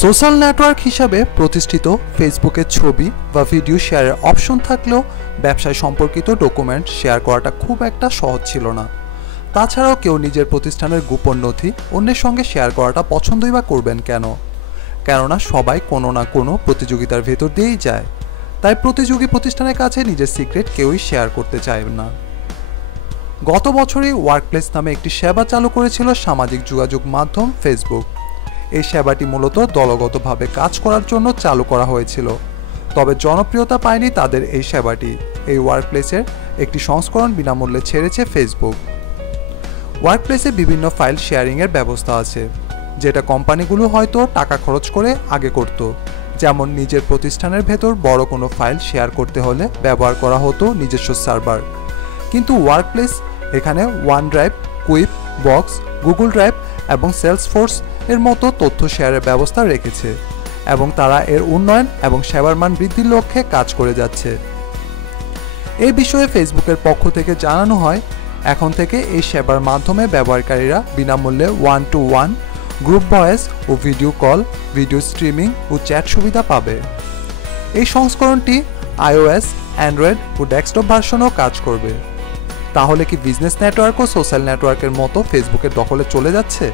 Social network হিসাবে প্রতিষ্ঠিত ফেসবুকের ছবি বা ভিডিও শেয়ারের অপশন থাকলেও ব্যবসায় সম্পর্কিত ডকুমেন্ট শেয়ার করাটা খুব একটা সহজ ছিল না। তাছাড়াও কেউ নিজের প্রতিষ্ঠানের গোপন নথি অন্যের সঙ্গে শেয়ার করাটা পছন্দই বা করবেন কেন? কেননা সবাই কোনো না কোনো প্রতিযোগিতার ভেতর দিয়েই যায়, তাই প্রতিযোগী প্রতিষ্ঠানের কাছে নিজের সিক্রেট কেউই শেয়ার করতে চায় না। গত বছরই ওয়ার্কপ্লেস নামে একটি সেবা চালু করেছিল সামাজিক যোগাযোগ মাধ্যম ফেসবুক। এই সেবাটি মূলত দলগতভাবে কাজ করার জন্য চালু করা হয়েছিল, তবে জনপ্রিয়তা পায়নি তাদের এই সেবাটি। এই ওয়ার্কপ্লেসের একটি সংস্করণ বিনামূল্যে ছেড়েছে ফেসবুক। ওয়ার্কপ্লেসে বিভিন্ন ফাইল শেয়ারিংয়ের ব্যবস্থা আছে, যেটা কোম্পানিগুলো হয়তো টাকা খরচ করে আগে করত। যেমন নিজের প্রতিষ্ঠানের ভেতর বড় কোনো ফাইল শেয়ার করতে হলে ব্যবহার করা হতো নিজস্ব সার্ভার, কিন্তু ওয়ার্কপ্লেস এখানে OneDrive, Quip, Box, Google Drive এবং সেলসফোর্স এর মতো তথ্য শেয়ারের ব্যবস্থা রেখেছে এবং তারা এর উন্নয়ন এবং সেবার মান বৃদ্ধির লক্ষ্যে কাজ করে যাচ্ছে। এই বিষয়ে ফেসবুকের পক্ষ থেকে জানানো হয়, এখন থেকে এই সেবার মাধ্যমে ব্যবহারকারীরা বিনামূল্যে 1-to-1 গ্রুপ ভয়েস ও ভিডিও কল, ভিডিও স্ট্রিমিং ও চ্যাট সুবিধা পাবে। এই সংস্করণটি iOS, অ্যান্ড্রয়েড ও ডেস্কটপ ভার্সনেও কাজ করবে। তাহলে কি বিজনেস নেটওয়ার্ক ও সোশ্যাল নেটওয়ার্কের মতো ফেসবুকের দখলে চলে যাচ্ছে?